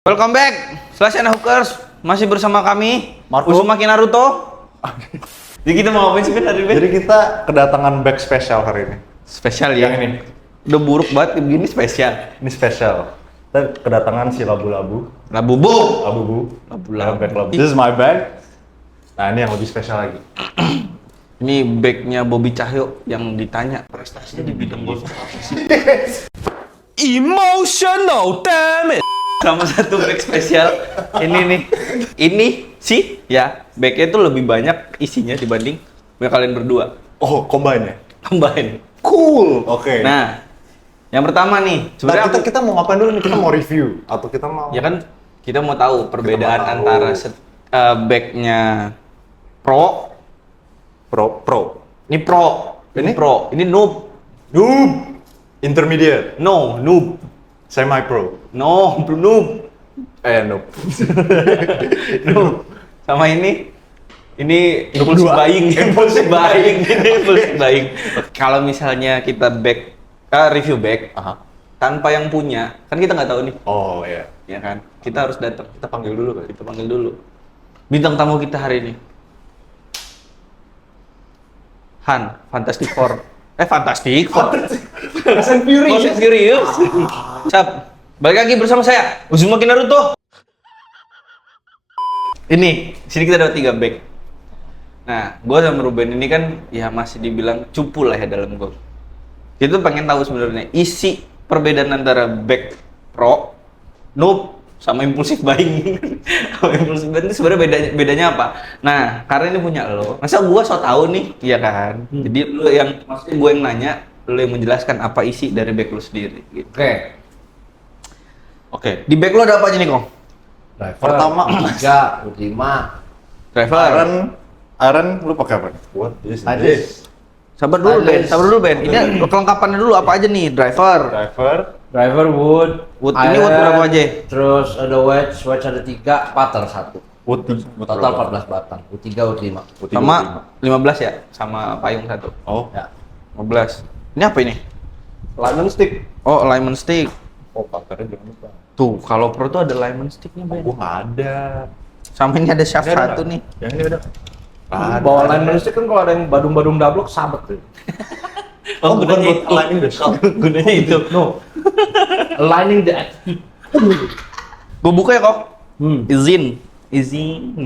Welcome back, Slash and Hookers. Masih bersama kami, Marco. Uzumaki Naruto. Jadi kita mau ngapain sih Ben hari ini? Jadi kita kedatangan bag spesial hari ini. Spesial ya? Yang ini. Udah buruk banget, begini spesial. Ini spesial. Kita kedatangan si labu-labu. Labubu. Labu-bu. Labu-labu. Bag labu. This is my bag. Nah ini yang lebih spesial lagi. Ini bagnya Bobby Cahyo yang ditanya prestasinya di bidang golf. Emotional, damn it! Sama satu bag spesial. Ini nih. Ini sih ya, bagnya itu lebih banyak isinya dibanding bag kalian berdua. Oh, combine ya? Combine. Cool. Oke. Nah, yang pertama nih, Nah, sebenarnya kita mau ngapain dulu nih? Kita mau review atau kita mau? ya kan kita mau tahu perbedaan tahu. antara bagnya pro. Ini pro. Ini Ini? pro. Ini noob. Noob. Intermediate. No, noob. Semi pro. No, noob. Noob. Noob. Sama ini Noob impulse dua. buying. Impulse buying. Ini impulse buying. Kalau misalnya kita review bag Aha. tanpa yang punya, kan kita nggak tahu nih, Oh iya. ya kan? Kita harus datang. Kita panggil dulu kali. Kita panggil dulu. Bintang tamu kita hari ini. Han, Fantastic Four. Fantastic Four. Fast and Furious. Fast and Furious. Cap, balik lagi bersama saya, Uzumaki Naruto. Ini, sini kita dapat 3 bag. Nah, gua sama Ruben ini kan ya masih dibilang cupu lah ya dalam golf. Kita tuh pengen tahu sebenarnya isi perbedaan antara bag pro, noob, sama impulsif buying. Sama impulsif buying itu sebenarnya bedanya apa? Nah, karena ini punya lo, masa gua so tahu nih, iya kan? Jadi lu yang maksudnya gua yang nanya, lu yang menjelaskan apa isi dari bag lu sendiri gitu. Oke, di bag lu ada apa aja nih, Kong? Pertama, 3, 5. Driver. Aaron, lu pakai apa? What is this? Sabar dulu, Ben. Ini kelengkapannya dulu apa aja nih? Driver. Driver wood. Wood, ini wood berapa aja? Terus ada wedge ada 3, putter 1. Wood Total 14 batang. Wood 3, wood 5. Sama 15 ya? Sama payung 1. Oh, Ya. 15. Ini apa ini? lemon stick. Oh, alignment stick. Oh, pakarnya jangan lupa. Tuh, kalau pro tuh ada alignment sticknya, Ben. Gua nggak ada. Sama ini ada shaft Ini ada 1 nggak? nih. Yang ini ada. Bawa line stick kan kalau ada yang badung-badung dablok sabet tuh. Oh, bukan gunanya buat itu. aligning the shot. Gunanya itu. No. Aligning the attitude. Gue buka ya, kok. Hmm. Izin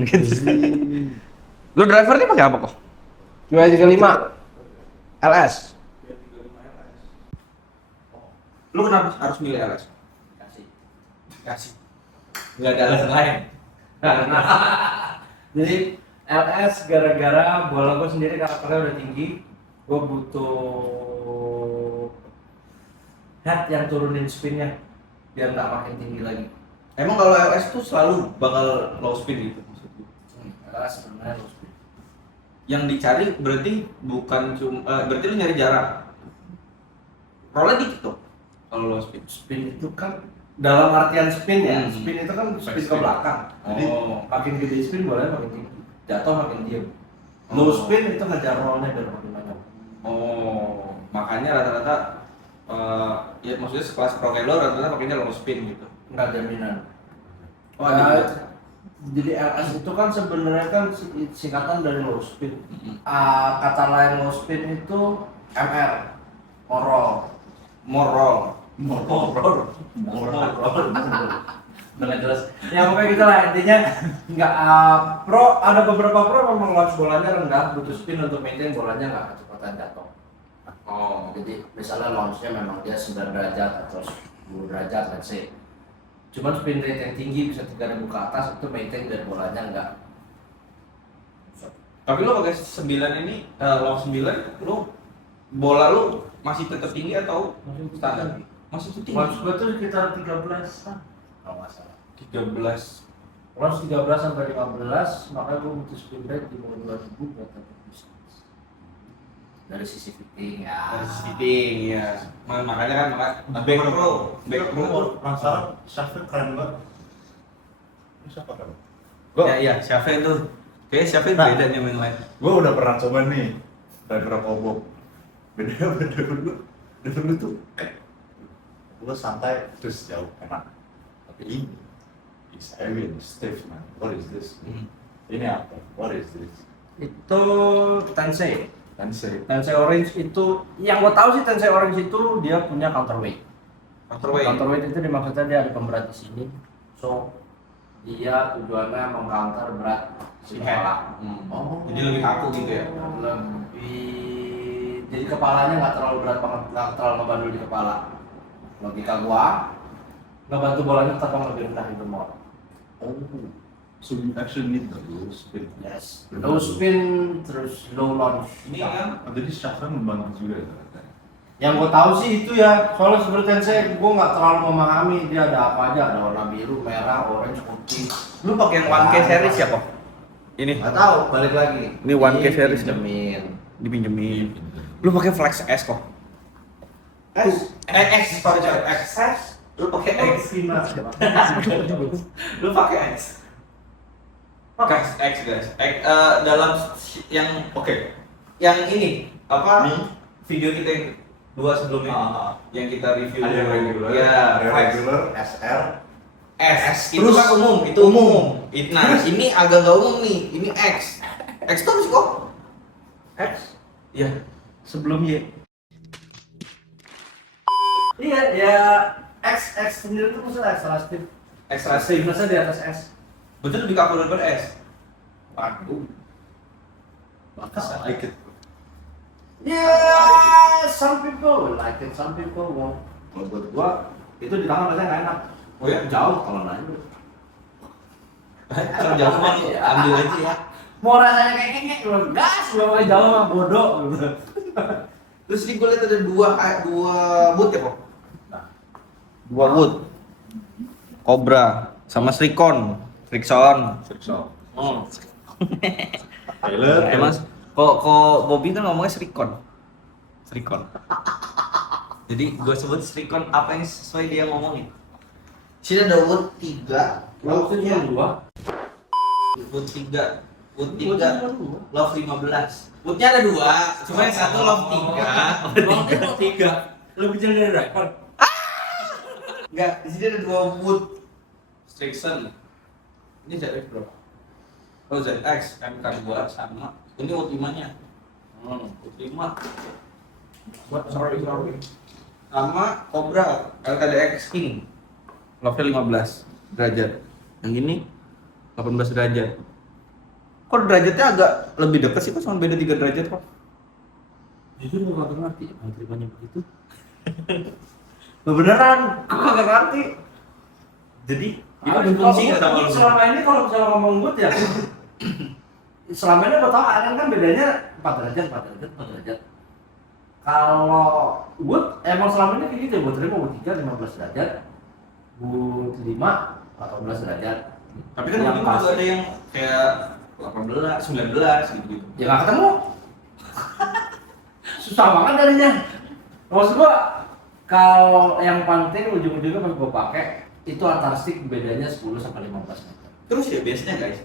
gitu. Lu driver nih pakai apa, kok? Cuma 35. LS. Lu kenapa harus milih LS? Kasih. Nggak ada alasan lain. Jadi LS gara-gara bola gue sendiri karakternya udah tinggi, gue butuh head yang turunin spinnya biar nggak makin tinggi lagi. Emang kalau LS tuh selalu bakal low speed gitu maksudnya? LS sebenarnya low speed. Yang dicari berarti bukan cuma berarti lu nyari jarak. Rollnya dikit tuh kalau low speed. Spin itu kan dalam artian spin ya, Hmm. spin itu kan spin ke Spin. belakang. Jadi Oh. makin gede spin bolanya makin tinggi, jatuh makin diem. Oh. Low spin itu ngejar rollnya biar makin banyak. Oh, makanya rata-rata ya maksudnya sekelas pro kayak lo rata-rata pakainya low spin gitu. Nggak jaminan. Oh, ada. Jadi LS itu kan sebenarnya kan singkatan dari low speed. Mm-mm. Kata lain low speed itu MR, moral. Moral. Nggak jelas. Ya pokoknya gitu lah intinya. Nggak pro, ada beberapa pro memang launch bolanya rendah, butuh spin untuk maintain bolanya nggak kecepatan jatuh. Oh, Jadi misalnya launchnya memang dia 9 derajat atau 10 derajat let's say. Cuman spin rate yang tinggi bisa 3000 ke atas itu maintain dan bolanya nggak. tapi lo pakai 9 ini low 9 lo bola lo masih tetap tinggi atau Masih standar? Masih tinggi. Launch gua tuh sekitar 13-an kalau nggak salah. 13. Launch 13 sampai 15, makanya gua butuh spin rate di bawah 2000 buat dapat bisnis. Dari sisi fitting ya. Dari fitting ya. Makanya kan back pro penasaran, Shaft keren banget. Ini siapa kan? Ya iya, Syafin tuh. Kayaknya Syafin beda nih sama yang lain. Gue udah pernah coba nih driver Kobo. Bedanya sama driver lu tuh gue santai terus jauh enak. Tapi ini It's heavy and stiff, man. What is this? Ini apa? What is this? Itu Tensei. Tensei. Orange itu, yang gue tahu sih Tensei Orange itu dia punya counterweight. Counterweight itu dimaksudnya dia ada pemberat di sini. So dia tujuannya mengcounter berat si kepala. Oh, jadi lebih kaku gitu ya? Jadi kepalanya nggak terlalu berat banget, nggak terlalu ngebandul di kepala. Logika gua ngebantu bolanya terbang lebih rendah itu mau. Oh. So you actually need the low spin. Yes. Low spin terus low launch. Ini kan Jadi shaftnya membantu juga ya. Yang gue tahu sih itu ya, soalnya seperti Tensei gue nggak terlalu memahami dia ada apa aja, ada warna biru, merah, orange, putih. lu pakai yang 1K series ya kok? Ini Nggak tahu, balik lagi. Ini 1K series. Pinjemin. dipinjemin. Lu pakai Flex S kok? Sorry, X. Lu pakai X. Lu pakai X. Guys. Dalam yang yang ini apa? Video kita yang dua sebelumnya yang kita review. Ada yang regular, Ya, ada yang Flex. regular, SR. S. Itu kan umum, itu umum. Nah, ini agak nggak umum nih. Ini X. X tuh harus kok? X. Iya. Sebelum Y. Iya, ya X sendiri itu maksudnya extra stiff. Extra stiff. Maksudnya di atas S. Betul lebih kaku daripada S. Waduh. I like it. Yeah, some people like it, some people won't. Kalau buat gua itu di tangan rasanya nggak enak. Oh ya? Jauh kalau nanya. Kalau jauh mah lu ambil aja ya. Mau rasanya kayak kengek, lu gas, lu mau jauh mah bodoh. Terus ini gue lihat ada dua wood ya kok? Dua wood. Cobra sama Frickson. Frickson. Oh. Taylor. Mas, kok Bobby kan ngomongnya Frickson. Jadi gue sebut Frickson apa yang sesuai dia ngomongin. Sini ada wood 3. Lautnya dua. Wood 3. Wood 3. Love 15. Woodnya ada 2, cuma yang satu love 3. Lautnya kok 3. Lebih jauh dari driver. Enggak, di sini ada 2 wood. Frickson. Ini ZX berapa? Oh ZX MK2 sama. Ini wood 5-nya. Wood 5. Sorry. Sama Cobra LKDX King. Love-nya 15 derajat. Yang ini 18 derajat. Kok derajatnya agak lebih dekat sih kok, cuma beda 3 derajat kok. Jujur gua kagak ngerti ya, terimanya begitu. Beneran, gua kagak ngerti. Jadi, Gimana fungsi nggak sama lu? selama ini kalau misalnya ngomong wood ya, selama ini gua tau iron kan bedanya 4 derajat. Kalau wood emang selama ini kayak gitu ya, wood 5, wood 3, 15 derajat, wood 5, 14 derajat. Tapi kan yang mungkin pasti juga ada yang kayak 18, 19 gitu. Ya nggak ketemu. Susah banget darinya. Maksud gua kalau yang penting ujung-ujungnya pas gua pakai itu antar stick bedanya 10 sampai 15 meter. Terus ya biasanya guys,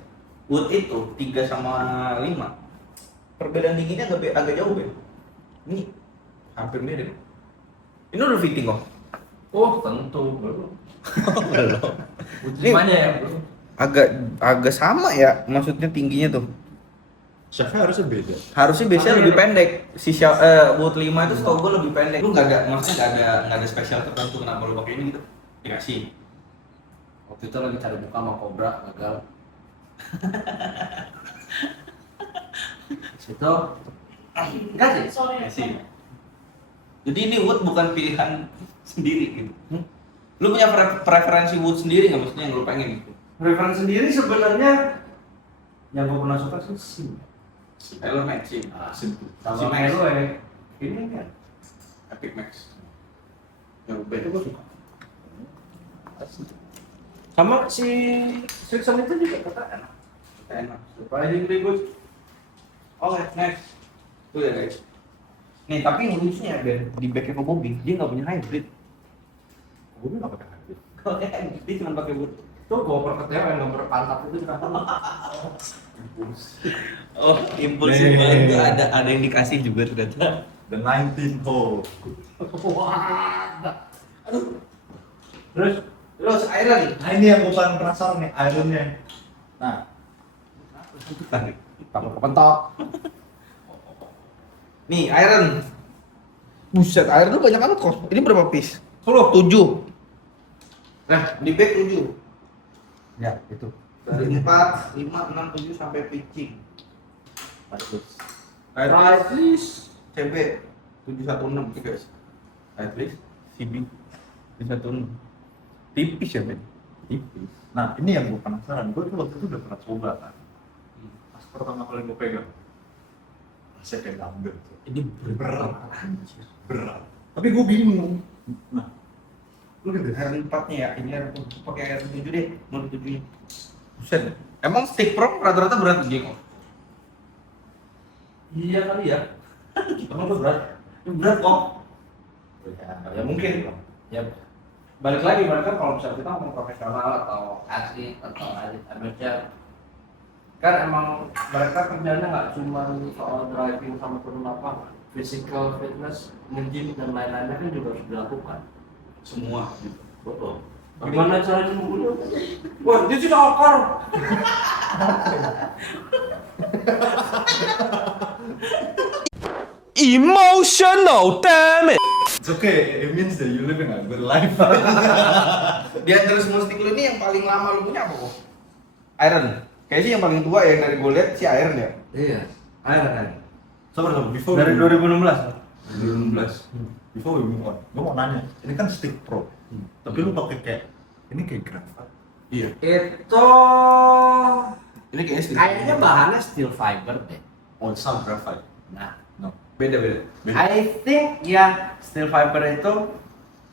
wood itu 3 sama 5 perbedaan dinginnya agak jauh Ben. Ini hampir mirip. Ini udah fitting kok. Oh tentu belum. Belum. Gimana ya belum? Agak sama ya, maksudnya tingginya tuh. Shaftnya harusnya beda. Harusnya biasanya lebih pendek. Si wood 5 itu setahu gue lebih pendek. Lu maksudnya enggak ada spesial tertentu kenapa lu pakai ini gitu. Dikasih. Waktu itu lagi cari muka sama Cobra gagal. Situ enggak sih? Jadi ini wood bukan pilihan sendiri gitu. Lu punya preferensi wood sendiri nggak, maksudnya yang lu pengen gitu? Preferensi sendiri sebenarnya yang gua pernah suka sih SIM. Elo Max sih. Simple. Sama Max. Melo ini kan. Epic Max. Yang beda Gua suka. Sama si Frickson itu juga kata enak. enak. Surprisingly good. Oke, next. Tuh ya guys. Nih, tapi yang lucunya Ben, di backnya ke Bobby, dia nggak punya hybrid. Gue nggak pakai hybrid. Dia cuma pakai wood. Tuh gua perketia yang gambar pantat itu kan. Oh, impulsif banget. Ada yang dikasih juga ternyata. The 19th hole. Wah. Aduh. Terus Terus iron. Nah ini yang gue paling penasaran nih, ironnya. Nah, Pakai kepentok. Nih, iron. Buset, iron tuh banyak banget kok. Ini berapa piece? 10, 7. Nah, di bag 7. Ya, itu. Dari 4, 5, 6, 7 sampai pitching. Bagus. Right list CB 716 guys. Right list CB 716. Tipis ya, Ben? tipis. Nah ini yang gue penasaran, gue tuh waktu itu udah pernah coba kan. Pas pertama kali gue pegang, rasanya kayak dumbbell tuh. Ini Berat, anjir. Berat. Tapi gue bingung. Nah, lu gitu. Iron 4-nya ya, ini Iron 7 pakai Iron 7 deh, mau 7-nya. Buset. Emang stick pro rata-rata berat geng kok. Iya kali ya. Emang lu berat? Ini berat kok. Ya mungkin. Ya balik lagi mereka kalau misalnya kita ngomong profesional atau atlet atau atlet amatir kan emang mereka kerjanya nggak cuma soal driving sama turun apa, physical fitness, nge-gym dan lain-lainnya kan juga harus dilakukan. Semua gitu. Betul. Gimana caranya membunuh? Wah, dia sudah okor. Emotional, damn it! It's okay, it means that you living a good life. Di antara semua stick lu ini yang paling lama lu punya apa kok? Iron. Kayaknya sih yang paling tua ya dari gue lihat si Iron ya. Iya. Ayo kan. Sabar, before Dari we- 2016. 2016. Before we move on, gue mau nanya, ini kan stick pro, tapi lu pakai kayak ini kayak graphite. Iya. Itu Ini kayaknya stick. kayaknya bahannya steel fiber deh. Oh, some graphite. Nah, No. Beda-beda. I think ya steel fiber itu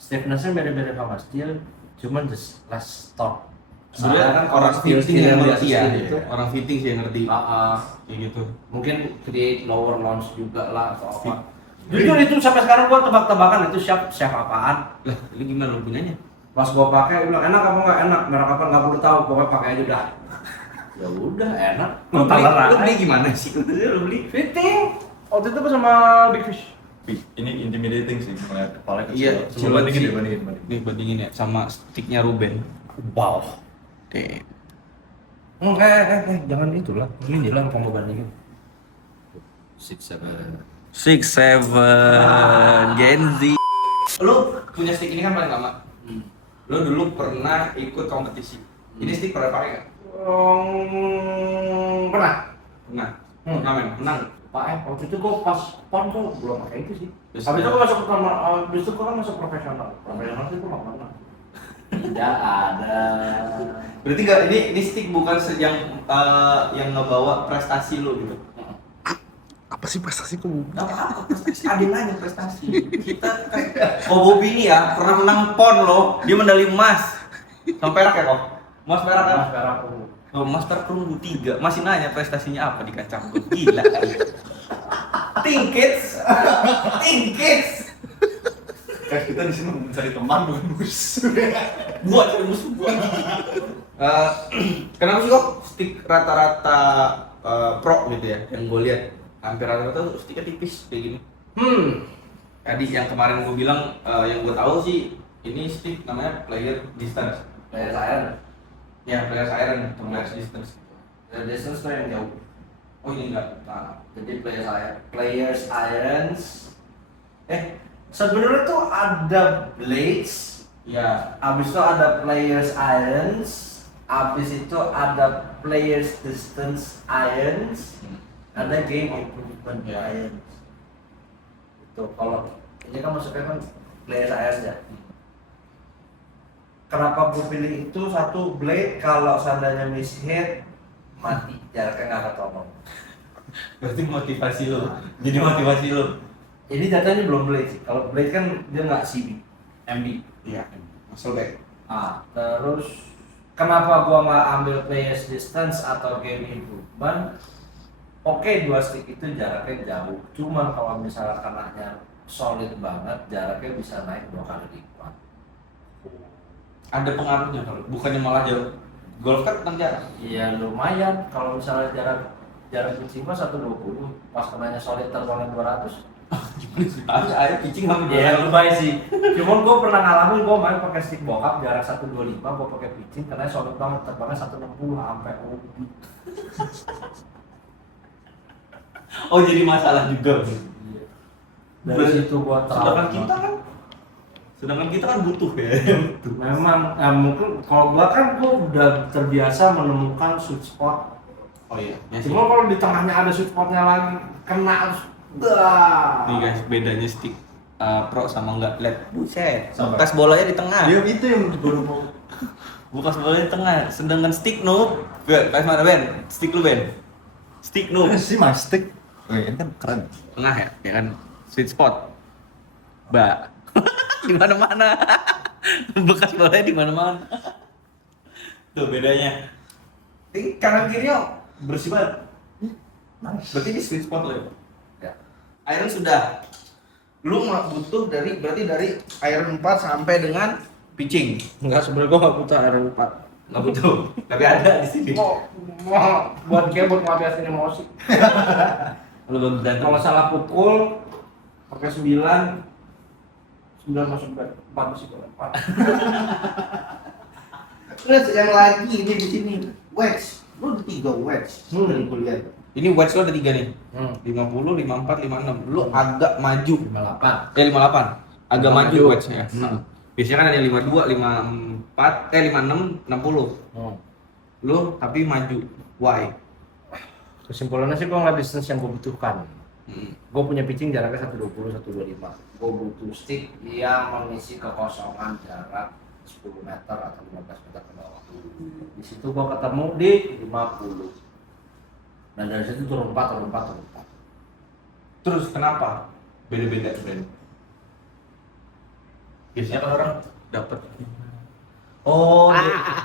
stiffness-nya beda-beda sama steel, cuman just less torque. Sebenarnya kan orang steel fitting yang yang ngerti ya. itu Orang fitting sih yang ngerti. Kayak gitu. mungkin create lower launch juga lah atau apa. Jujur itu sampai sekarang gua tebak-tebakan itu chef apaan. Lah, ini gimana lu punyanya? Pas gua pakai, gua bilang enak apa nggak enak, merek apa nggak perlu tahu, pokoknya pakai aja udah. Ya udah enak. Lu beli gimana sih? Lu beli? Fitting. Waktu itu pas sama Big Fish. Ini intimidating sih, melihat kepala Iya, kecil. Coba bandingin deh, bandingin. Nih bandingin ya sama sticknya Ruben. Wow. Oke. Jangan itulah. Ini jelas kalau bandingin. 6-7. 6-7 Gen Z. Lu punya stick ini kan paling lama. Lu dulu pernah ikut kompetisi. Ini stick pernah pakai nggak? Pernah. Pernah. Pernah men, menang. Pak waktu itu gua pas pon tuh belum pakai itu sih. Terus Habis itu ya? gua masuk pertama, habis itu gua kan masuk profesional. Profesional sih gua nggak pernah. Tidak ada. Berarti nggak ini stick bukan yang ngebawa prestasi lu gitu. Apa sih prestasi kok? Gak apa-apa, prestasi. Ada yang nanya prestasi. Kita kayak Bobby ini ya pernah menang pon loh. Dia medali emas. Sama perak ya kok? Emas perak kan? Mas perak aku. Oh, Mas perunggu 3 masih nanya prestasinya apa di kacang gue. Gila kali. Think kids. Think kids. Kayak kita di sini mencari teman bukan musuh. Gua cari musuh gua. Kenapa sih kok stick rata-rata pro gitu ya? Yang gue lihat hampir rata-rata tuh sticknya tipis kayak gini. Tadi yang kemarin gue bilang yang gue tahu sih ini stick namanya player distance. Kayak saya. Ya, players iron atau players distance. Dari distance tuh yang jauh. Oh ini enggak. Nah, Jadi players irons. Sebenarnya tuh ada blades. ya Abis itu ada players irons. Abis itu ada players distance irons. Ada game improvement Ya. irons. Itu kalau ini kan masuknya kan players irons ya. Kenapa gue pilih itu? Satu, blade kalau seandainya miss hit mati, jaraknya nggak ketolong. berarti motivasi lo. Jadi motivasi lo. Ini jatuhnya belum blade sih. Kalau blade kan dia nggak CB, MB. Iya. Muscle back. Terus kenapa gua nggak ambil players distance atau game improvement? Oke, dua stick itu jaraknya jauh. Cuman kalau misalnya kenanya solid banget, jaraknya bisa naik 2 kali lipat. Ada pengaruhnya kalau bukannya malah jauh. Golf kan tentang jarak. Iya lumayan. Kalau misalnya jarak pitching mah 120, pas kenanya solid terbangnya 200, Ayo pitching sama Ya lebay sih. Cuman gue pernah ngalamin gue main pakai stick bokap jarak 125, gue pakai pitching karena solid banget, terbangnya 160 sampai OB. Oh jadi masalah juga. Dari situ gue Sedangkan kita kan butuh ya. Memang mungkin kalau gue kan gue udah terbiasa menemukan sweet spot. Oh iya. Cuma kalau di tengahnya ada sweet spotnya lagi kena harus dah. Nih guys, bedanya stick pro sama enggak LED. Buset. Sama. Bekas bolanya di tengah. Dia itu yang baru mau. Bekas bolanya di tengah. Sedangkan stick noob. Kasih mana Ben? Stick lu Ben. Stick noob. Si mastik. Ini kan keren. Tengah ya, ya kan sweet spot. Di mana-mana. Bekas bolanya di mana-mana. Tuh bedanya. Ini kanan kirinya bersih banget. Berarti ini sweet spot lo ya? Ya. Iron sudah. Lu butuh berarti dari iron 4 sampai dengan pitching. Enggak, sebenarnya gue nggak butuh Iron 4. Nggak butuh. Tapi ada di sini. Buat ngelampiasin emosi. Lu berantem. Kalau salah pukul pakai 9 masuk bed, 4 masih boleh 4. Terus yang lagi ini di sini wedge. Lu ada 3 wedge dari kuliah. Ini wedge lo ada 3 nih. 50, 54, 56. Lu agak maju. 58. 58. Agak maju maju. wedge ya. Biasanya kan ada 52, 54, 56, 60. Lu tapi maju. Why? Kesimpulannya sih gue nggak distance yang gue butuhkan. Gue punya pitching jaraknya 120, 125. Gue butuh stick yang mengisi kekosongan jarak 10 meter atau 15 meter ke bawah. Di situ gue ketemu di 50. Dan dari situ turun 4, turun 4, turun 4. Terus kenapa beda-beda brand? Biasanya kan orang dapat oh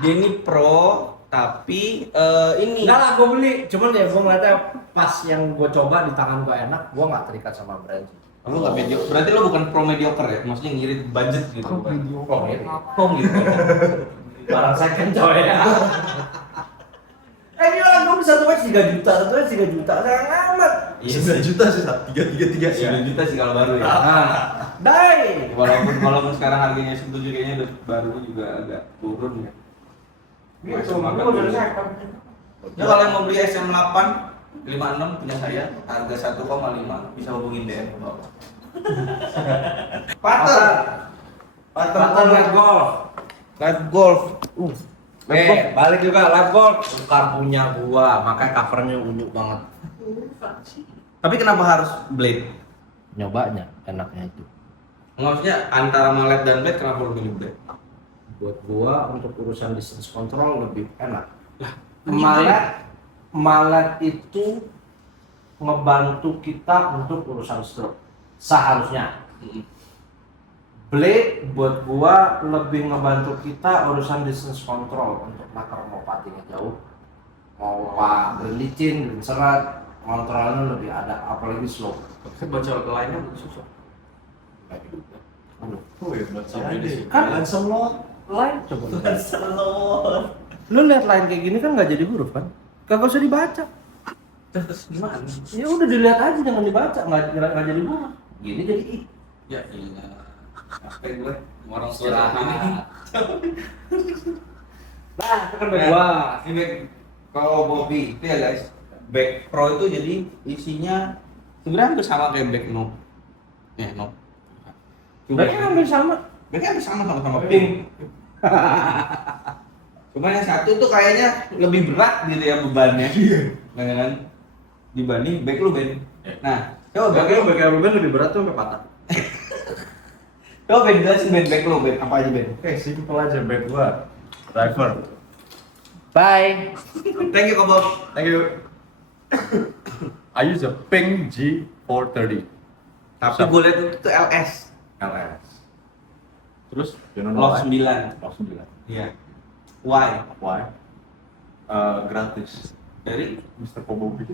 dia ini pro tapi ini Enggak lah, gue beli. Cuman ya gue ngeliatnya pas yang gue coba di tangan gue enak, gue nggak terikat sama brand. lu nggak mediocre, berarti lu bukan pro mediocre ya, maksudnya ngirit budget gitu. Oh, ini. Gitu. Barang second coy ya. Ini lah gue bisa tuh 3 juta, satu 3 juta, sayang amat. Iya 9 juta sih, 3 9 juta sih kalau baru ya. Nah, dai. Walaupun sekarang harganya segitu kayaknya baru juga agak turun ya. Gitu, gue udah second. Ya kalau yang mau beli SM8 56 punya saya harga 1,5 bisa hubungin DM ke bawah. Pattern Live golf. Live golf. Balik juga live golf. Bukan punya gua, makanya covernya unyu banget. Tapi kenapa harus blade? Nyobanya enaknya itu. Maksudnya antara malet dan blade kenapa lu pilih blade? Buat gua untuk urusan distance control lebih enak. ini Malet itu ngebantu kita untuk urusan stroke seharusnya. Blade buat gua lebih ngebantu kita urusan distance control untuk nakar mau patinya jauh, mau licin, serat, kontrolnya lebih ada, apalagi slow. Saya baca lainnya susah. Oh ya, baca aja. Kan semua line coba. Lu lihat line kayak gini kan nggak jadi huruf kan? Kagak usah dibaca. Terus gimana? Ya udah dilihat aja, jangan dibaca, nggak jadi huruf. Gini jadi i. Ya iya. Apa gue? Orang tua Istirahat. ini. Nah, itu kan bag gua. Ini bag kalau Bobby itu ya guys. Bag Pro itu jadi isinya sebenarnya hampir sama kayak bag Noob. Ya, Noob. Bagnya hampir sama. Bagnya hampir sama pink. Cuma yang satu tuh kayaknya lebih berat gitu ya bebannya. Nah, kan? Dibanding bag lu, Ben. Nah, coba bag lu Ruben lebih berat tuh sampai patah. coba Ben jelasin Ben bag lu, Ben. Apa aja, Ben? Oke, simple aja bag gua. Driver. Bye. Thank you, Bob. Thank you. I use a Ping G430 Tapi gue lihat itu LS. LS. Terus, you know Lock why? 9. Lock 9. Iya. Why? Why? Gratis Dari Mr. Pobobi.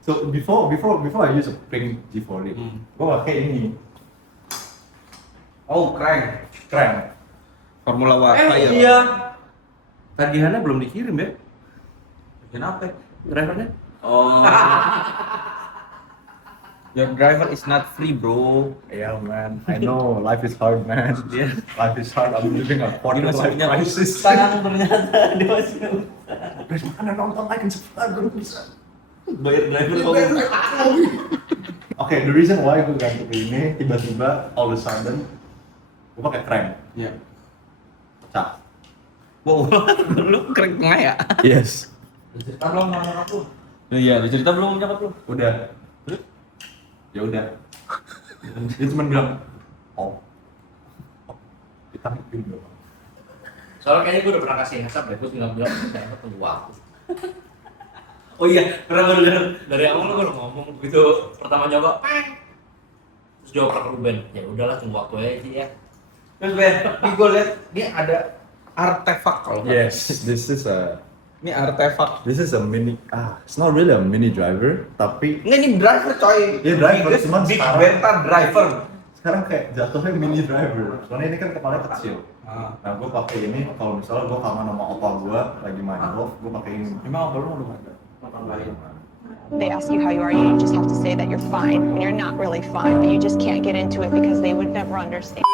So before I use a Ping G40, gua pakai ini oh, keren. keren. Formula One. Iya. Tagihannya belum dikirim ya? Kenapa? Drivernya? Oh. Your driver is not free, bro. Yeah, man. I know life is hard, man. Dia Life is hard. I'm living a dia quarter masih life punya crisis. utang ternyata. Dia masih punya utang. Guys, makanya nonton like and subscribe gue bisa. Bayar driver kok. Oke, the reason why gue ganti ke ini tiba-tiba all of a sudden gue pakai crank Iya. pecah. Wow, lu keren tengah ya? Yes. Cerita belum sama nyokap lu? Iya, lu cerita belum nyokap lu? Udah. Terus? Ya udah. Dia cuma bilang, oh, kita mungkin dong. Soalnya kayaknya gue udah pernah kasih heads up deh, gue tinggal bilang saya ketemu waktu. Oh iya, pernah baru dengar dari awal lu baru ngomong begitu pertama nyoba, terus jawab ke Ruben, ya udahlah tunggu waktu aja sih ya. Terus Ben, ini gue liat ini ada artefak kalau nggak Yes, this is a mini. It's not really a mini driver, tapi Nggak, ini driver coy. Iya, driver, Biggest cuman Big sekarang- Bertha driver. sekarang kayak jatuhnya mini driver. Soalnya ini kan kepalanya kecil. Ah. Nah, gue pakai ini kalau misalnya gue kangen sama opa gue lagi main golf, gue pakai ini. Emang apa lu udah ada? Makan lain. They ask you how you are, you just have to say that you're fine when you're not really fine, but you just can't get into it because they would never understand.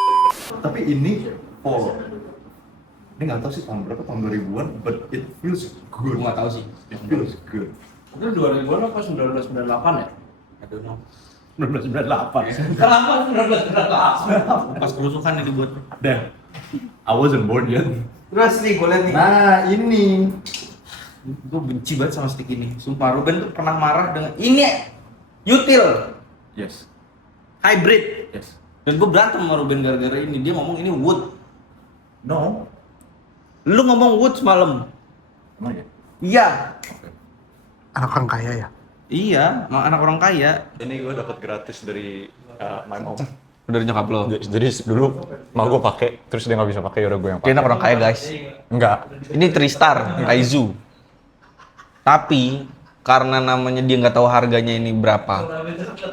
Tapi ini Polo. Ini nggak tahu sih tahun berapa, tahun 2000-an, but it feels good. Gua nggak tahu sih. It feels good. Itu 2000-an apa 1998 ya? I don't know. 1998. Kenapa 1998? Pas kerusuhan ini dibuat. Damn. I wasn't born yet. Terus nih gue liat nih. Nah, ini. Gue benci banget sama stick ini. Sumpah Ruben tuh pernah marah dengan ini util Yes. hybrid. Yes. Dan gue berantem sama Ruben gara-gara ini. Dia ngomong ini wood. No. Lu ngomong wood semalam. Emang ya? Iya. Anak orang kaya ya? Iya, anak orang kaya. Ini gue dapat gratis dari my mom. Dari nyokap lo. Jadi dulu mau gue pakai, terus dia nggak bisa pakai, yaudah gue yang Dia pakai. anak orang kaya guys. Enggak. Ini Tristar, Aizu. Tapi karena namanya dia nggak tahu harganya ini berapa,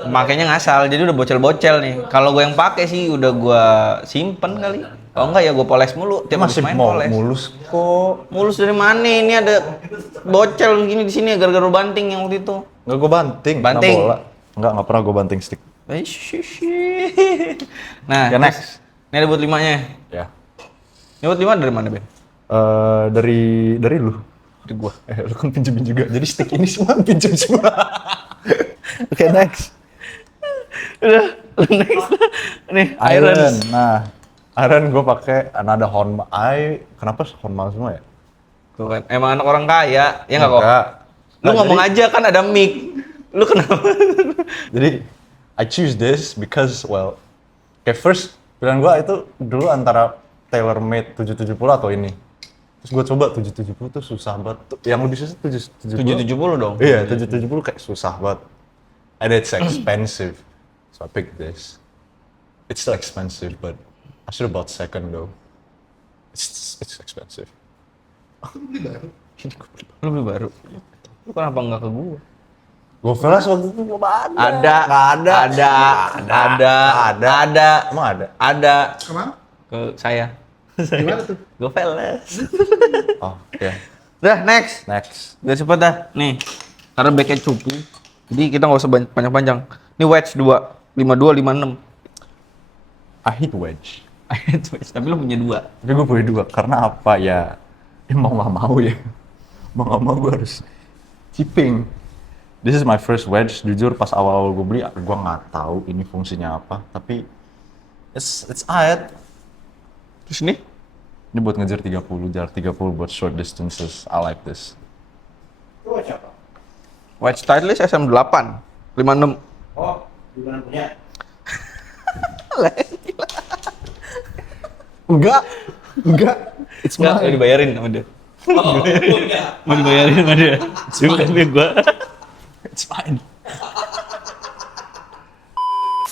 makanya ngasal. Jadi udah bocel-bocel nih. Kalau gue yang pakai sih udah gue simpen kali. Kalau enggak ya gue poles mulu. Dia Tiap masih habis main mau poles. mulus kok. Mulus dari mana? Ini ada bocel gini di sini gara-gara lu banting yang waktu itu. Enggak, gue banting. kena Banting? bola. Enggak pernah gue banting stick. Nah, Ya, next. Ini ada buat 5-nya. Ya. Ini buat 5 dari mana, Ben? Dari lu. Dari gua. Lu kan pinjemin juga. Jadi stick ini semua pinjem semua. Oke, next. Udah, next. Nih, Iron. Nah, Iron gue pakai ada Honma. Kenapa Honma semua ya? Tuh kan, emang anak orang kaya, ya nggak kok? Enggak. Lu Nah, ngomong jadi- aja kan ada mic. Lu kenapa? Jadi I choose this because well, kayak first pilihan gua itu dulu antara TaylorMade 770 atau ini. Terus gua coba 770 tuh susah banget. Yang lebih susah 770. 770 dong. Iya, 770 kayak susah banget. And it's expensive. So I picked this. It's still expensive, but I should have bought second though. It's expensive. Lu beli baru. Lu kenapa nggak ke gua? Gua velas waktu itu belum ada. Ada. Nggak ada. Ada. Emang ada? Ada. Kemana? Ke saya. Gimana tuh? Gua veles. Oh, oke. Udah, next. Next. Biar cepet dah. Nih. Karena backnya cupu. Jadi kita nggak usah panjang-panjang. Ini wedge 2. 52, 56. I hate wedge. Tapi lu punya 2. Tapi gue punya 2, karena apa ya? Mau nggak mau ya. Mau nggak mau gue harus chipping. This is my first wedge. Jujur pas awal gue beli, gue nggak tahu ini fungsinya apa. Tapi it's alright. Terus ini? Ini buat ngejar 30, jar 30 buat short distances. I like this. Itu siapa? Wedge Titleist SM8. 56. Oh, gimana punya? Enggak. It's Nggak, mau dibayarin sama dia. Oh, punya. Mau dibayarin sama dia. Bukan duit gua. It's fine.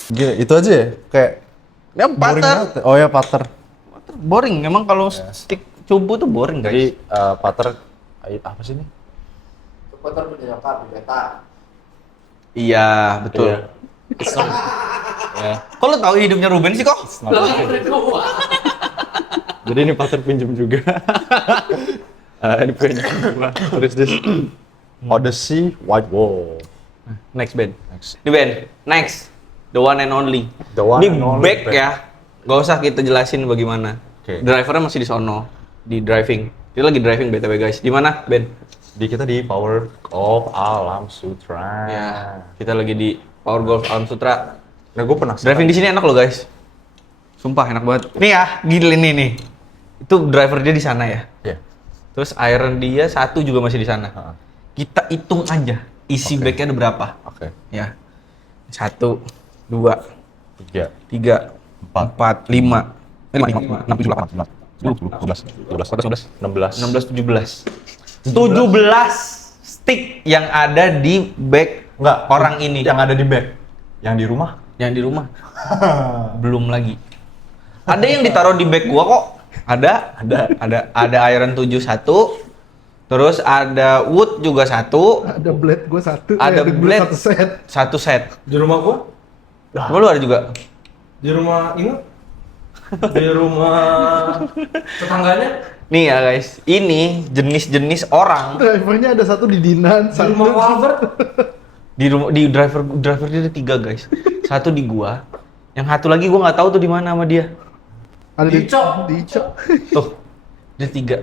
Gila, itu aja ya? Kayak Ya, boring putter. banget. Oh ya, putter. Boring. Emang kalau stick cupu tuh boring, guys. Jadi putter apa sih ini? Supporter punya nyokap, beta. Iya, betul. Iya. It's not. Ya. Kok lu tahu hidupnya Ruben sih kok? It's not. Jadi ini putter pinjam juga. Ini punya gua. What is this? Odyssey White Wall. Next Ben. Next. Ini Ben, next. The one and only. The one Ini and only back back. ya. Gak usah kita jelasin bagaimana. Oke. Drivernya masih di sono, di driving. Kita lagi driving BTW guys. Di mana, Ben? Kita di Power of Alam Sutra. Ya, kita lagi di Power Golf Alam Sutra. Nah, gue pernah Driving di sini enak loh guys. Sumpah enak banget. Nih ya, gila nih. Itu driver dia di sana ya. Ya. Terus iron dia satu juga masih di sana. Heeh. Kita hitung aja isi Oke. backnya ada berapa. Oke. Ya. 1, 2, 3, 3, 4, 5, 6, 7, 8, 17 stick yang ada di back Enggak, orang ini. Yang ada di bag. Yang di rumah? Yang di rumah. Belum lagi. Ada yang ditaruh di bag gua kok. Ada iron 7 satu. Terus ada wood juga satu. Ada blade gue satu. Ada blade satu set. satu set. Di rumah gua, Coba lu ada juga. di rumah ingat, di rumah tetangganya, Nih ya guys, ini jenis-jenis orang Drivernya ada satu di Dinan, di satu rumah gua Albert. di driver dia ada 3 guys. Satu di gua, yang satu lagi gua nggak tahu tuh di mana sama dia. ada Di Cok. di Cok. Tuh, dia 3.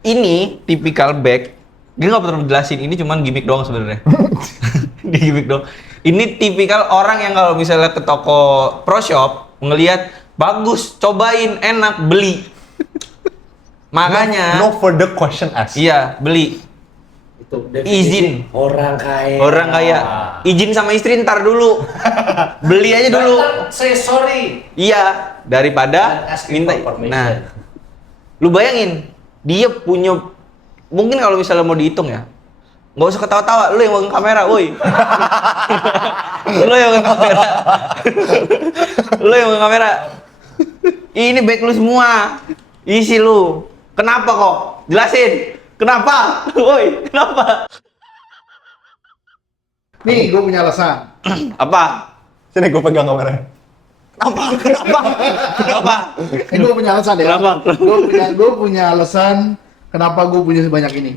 Ini tipikal bag. Dia nggak perlu jelasin, ini cuman gimmick doang sebenarnya. Ini gimmick doang. Ini tipikal orang yang kalau misalnya ke toko pro shop ngelihat bagus, cobain, enak, beli. Makanya, No further question asked. iya beli. Itu Izin. orang kaya. Orang kaya, izin sama istri ntar dulu. Beli aja dulu. Say sorry. Iya, daripada Dan ask minta. for permission. Nah, lu bayangin, dia punya mungkin kalau misalnya mau dihitung ya, nggak usah ketawa-tawa, lu yang pegang kamera, woi. Lu yang pegang kamera. Lu yang pegang kamera. Ini back lu semua, isi lu. Kenapa kok? Jelasin. Kenapa? Woi, kenapa? Nih, gue punya alasan. Apa? Sini gue pegang kameranya. Kenapa? Ini gue punya alasan ya. Kenapa? Gue punya alasan kenapa gue punya sebanyak ini.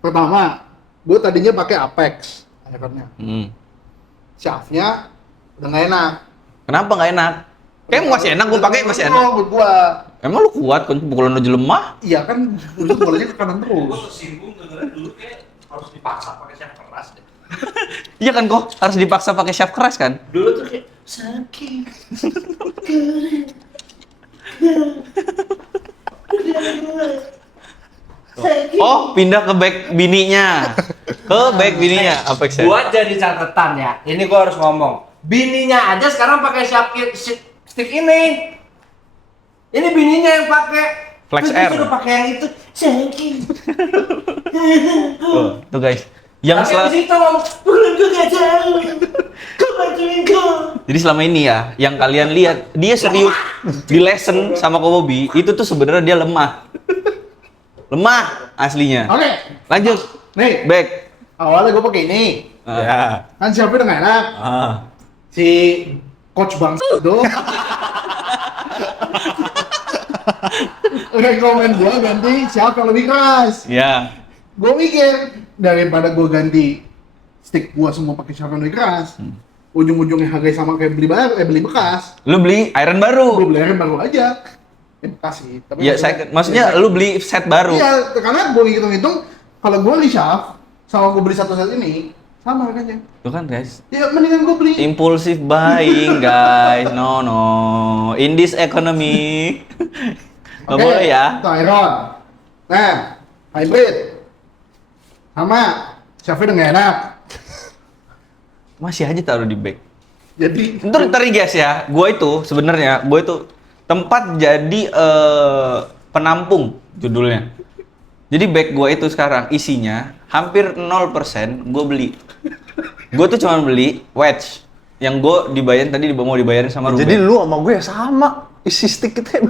Pertama, gue tadinya pakai Apex ironnya. Shaftnya udah nggak enak. Kenapa nggak enak? Kayak masih enak, gue pakai masih enak. Oh, buat gua. Emang lu kuat kan pukulan aja lemah? Iya kan, itu bolanya ke kanan terus. Gua tersinggung dengerin dulu kayak harus dipaksa pakai shaft keras deh. Iya kan kok harus dipaksa pakai shaft keras kan? Dulu tuh kayak sakit. Oh, pindah ke back bininya. Ke back bininya, Apex ya. Buat jadi catatan ya, ini gua harus ngomong. Bininya aja sekarang pakai stick ini. Ini bininya yang pakai. Flex Terus R. disuruh pakai yang itu. Sakit. Tuh guys. Yang Tapi selama di situ ngomong, bukan gue gak tahu. Kau bantuin gue. jadi selama ini ya, yang kalian lihat dia serius di lesson sama Ko Bobby, itu tuh sebenarnya dia lemah. Lemah aslinya. Oke, Lanjut. nih Back. awalnya gue pakai ini. Ya. Kan siapa udah nggak enak. Si coach bang itu rekomen gue ganti siapa yang lebih keras. Ya. Gue mikir daripada gue ganti stick gue semua pakai siapa yang lebih keras, ujung-ujungnya harganya sama kayak beli bekas. Lu beli iron baru. Gue beli yang baru aja. Bekas sih. Tapi Ya, maksudnya lu beli set baru. Iya, karena gue hitung-hitung kalau gue beli shaft sama gue beli satu set ini sama harganya. Tuh kan guys. Ya mendingan gue beli. Impulsive buying guys. No. In this economy. Nggak Oke, boleh ya. Itu iron. Nah, hybrid. Sama, shaftnya udah nggak enak. Masih aja taruh di bag. Jadi, Ntar guys ya, gue itu sebenarnya tempat jadi penampung judulnya. Jadi bag gue itu sekarang isinya hampir 0% gue beli. Gue tuh cuma beli wedge yang gue mau dibayarin sama Ruben. Jadi lu sama gue sama. Isi stick kita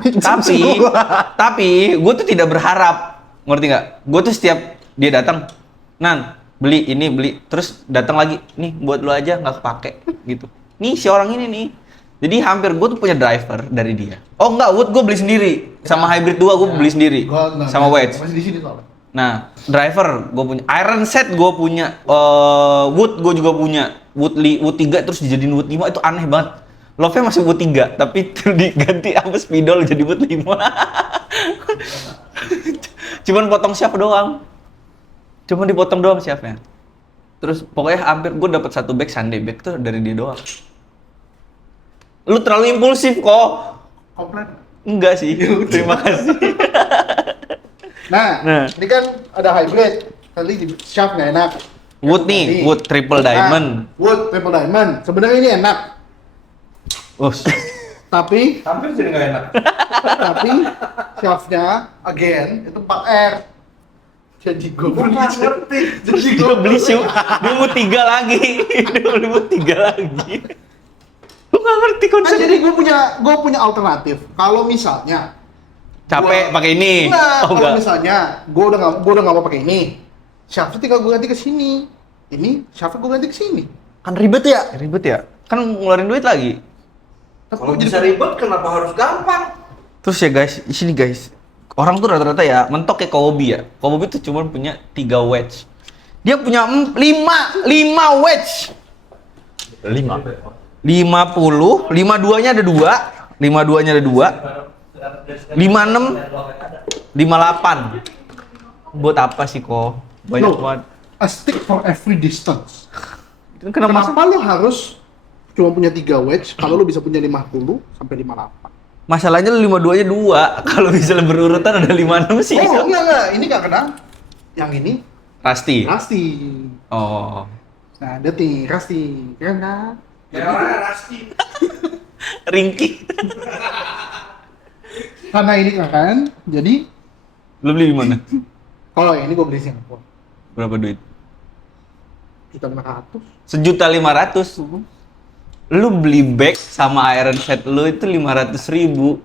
tapi gue tuh tidak berharap, ngerti nggak? Gue tuh setiap dia datang, Nan beli ini beli, terus datang lagi, nih buat lu aja nggak kepake gitu. Nih si orang ini nih. Jadi hampir gue tuh punya driver dari dia. Oh enggak, wood gue beli sendiri. Sama hybrid 2 gue beli sendiri. Gua nggak- Sama wedge. Masih di sini soalnya. Nah, driver gue punya, iron set gue punya, wood gue juga punya, wood 3 terus dijadiin wood 5 itu aneh banget. Love-nya masih wood 3 tapi diganti apa spidol jadi wood 5. Cuman potong shaft doang. Cuman dipotong doang shaftnya. Terus pokoknya hampir gue dapat satu bag Sunday bag tuh dari dia doang. Lu terlalu impulsif kok. Komplain. Enggak sih. Terima kasih. Nah, ini kan ada hybrid. Tadi di shaft nggak enak. Wood nih, wood triple diamond. Wood triple diamond. Sebenarnya ini enak. Oh, Tapi Hampir jadi nggak enak. tapi shaftnya again itu 4R. Jadi gue Gue nggak ngerti. Jadi dia beli shoe, dia mau 3 lagi. Dia beli mau 3 lagi. Lu nggak ngerti Nah, konsep. jadi gue punya alternatif. Kalau misalnya Capek gua- pakai ini. Nah, Oh kalau enggak. misalnya gue udah nggak mau pakai ini, shaftnya tinggal gue ganti ke sini. Ini shaftnya gue ganti ke sini. Kan ribet ya? Ribet ya? Kan ngeluarin duit lagi. Tapi Kalau gua bisa jadi- ribet, kenapa harus gampang? Terus ya guys, di sini guys. Orang tuh rata-rata ya mentok kayak Kowobi ya. Kowobi tuh cuma punya 3 wedge. Dia punya 5 wedge. 5. 50, 52-nya ada 2, 52-nya ada 2, 56, 58. Buat apa sih kok? Banyak No. banget. A stick for every distance. Kenapa? Kenapa lo harus cuma punya 3 wedge kalau lo bisa punya 50 sampai 58? Masalahnya lu 52-nya 2. Kalau misalnya berurutan ada 56 sih. Oh, enggak, ini nggak kena. Yang ini Pasti. Rasti. Oh. Nah, ada nih Rasti, keren kan? Ya orang Rasti. Ringkih. Karena ini kan, jadi Lu beli di mana? kalau ini gue beli di Singapura, Berapa duit? kita 500. 1.500.000. Lu beli bag sama iron set lu itu 500.000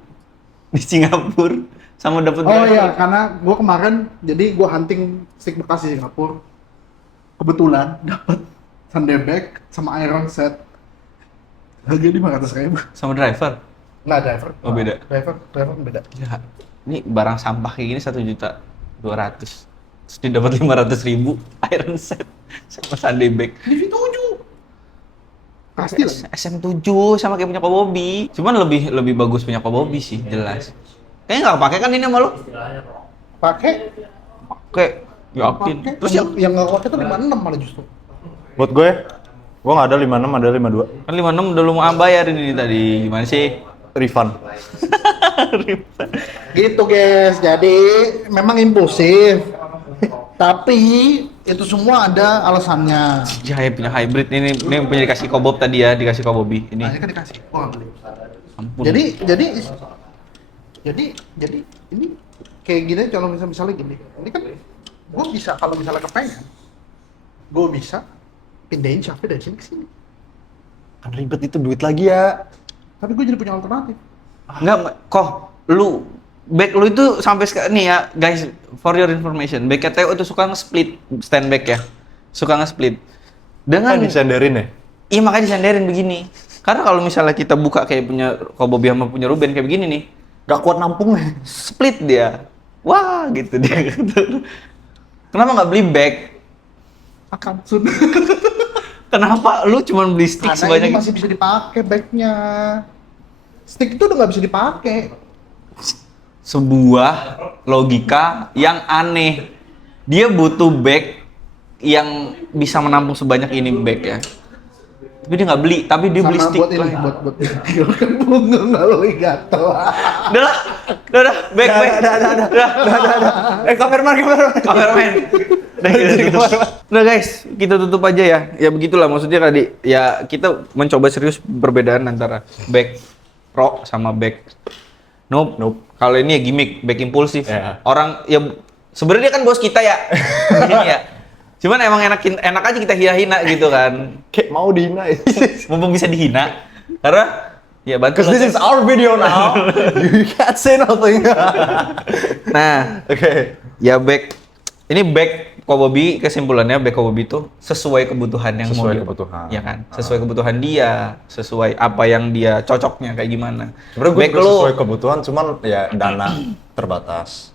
di Singapura sama dapat Oh iya, karena gue kemarin jadi gue hunting stick bekas di Singapura. Kebetulan dapat Sunday bag sama iron set. Harga 500.000. sama driver. Nggak driver. Oh, beda. Driver beda. Ya, ini barang sampah kayak gini 1.200.000. Terus dia dapat 500.000 iron set sama Sunday bag. Divi 7. Pasti lah. SM7 sama kayak punya Kobobi. Cuman lebih bagus punya Kobobi sih, jelas. Kayaknya nggak pakai kan ini sama lu? Pakai. Pakai, yakin. Pakai. Terus yang nggak pakai tuh 56 malah justru. Buat gue nggak ada 56, ada 52. kan 56 udah lu mau bayarin ini tadi. Gimana sih? Refund. Gitu guys. Jadi memang impulsif. Tapi itu semua ada alasannya. Ya, punya hybrid ini punya dikasih Kobob tadi ya, dikasih Kobobi. Ini. Nah, ini kan dikasih. Gua nggak beli. Ampun. Jadi ini kayak gini kalau misalnya gini. Ini kan gue bisa kalau misalnya kepengen, gue bisa pindahin shaftnya dari sini ke sini. Kan ribet itu duit lagi ya. Tapi gue jadi punya alternatif. Enggak, kok lu back lu itu sampai sekarang nih ya, guys, for your information, back TO itu suka nge-split stand back ya. Suka nge-split. Dengan Kan disenderin ya? iya makanya disandarin begini. Karena kalau misalnya kita buka kayak punya Kobobi sama punya Ruben kayak begini nih, Gak kuat nampung nih. split dia. Wah, gitu dia. Kenapa nggak beli bag? Akan sun. Kenapa lu cuma beli stick Karena sebanyak ini masih bisa dipakai bagnya. Stick itu udah nggak bisa dipakai. sebuah logika yang aneh. Dia butuh bag yang bisa menampung sebanyak ini bag ya. Tapi dia nggak beli, tapi dia beli Sama stick buat ini, lah. buat kan punggung alligator. Udah lah, udah, bag. Kameramen. Kameramen. Udah, kita tutup. Udah guys, kita tutup aja ya. Ya begitulah maksudnya tadi. Ya kita mencoba serius perbedaan antara bag pro sama bag nope. Kalau ini ya gimmick, bag impulsif. Ya. Orang ya sebenarnya dia kan bos kita ya. Di sini ya. Cuman emang enak aja kita hina-hina gitu kan. Kayak mau dihina ya. Mumpung bisa dihina. Karena ya bantu. Because this is our video now. You can't say nothing. Nah, Oke. ya bag ini bag Kobobi, kesimpulannya bag Kobobi itu sesuai kebutuhan yang Sesuai mau kebutuhan. ya kan, sesuai kebutuhan dia, sesuai apa yang dia cocoknya kayak gimana. Sebenarnya gue Bag juga lu sesuai kebutuhan, cuman ya dana terbatas.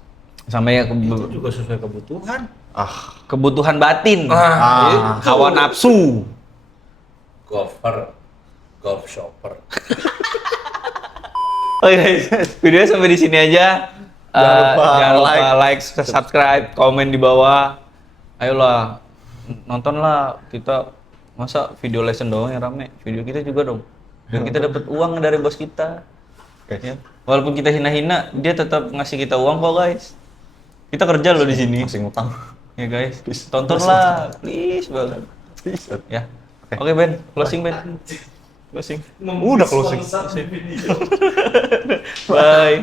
Sama ya Itu juga sesuai kebutuhan. kebutuhan batin. Ah. Hawa nafsu. Golf shopper. Oke guys, videonya sampai di sini aja. Jangan lupa like, subscribe, komen di bawah. Ayolah, nontonlah kita. Masa video lesson doang yang rame? Video kita juga dong. Dan kita dapat uang dari bos kita. Ya. Walaupun kita hina-hina, dia tetap ngasih kita uang kok guys. Kita kerja loh di sini. Masih ngutang. Ya guys, tontonlah, please banget. Ya. Oke Ben, closing Ben. Closing. Udah closing. Bye.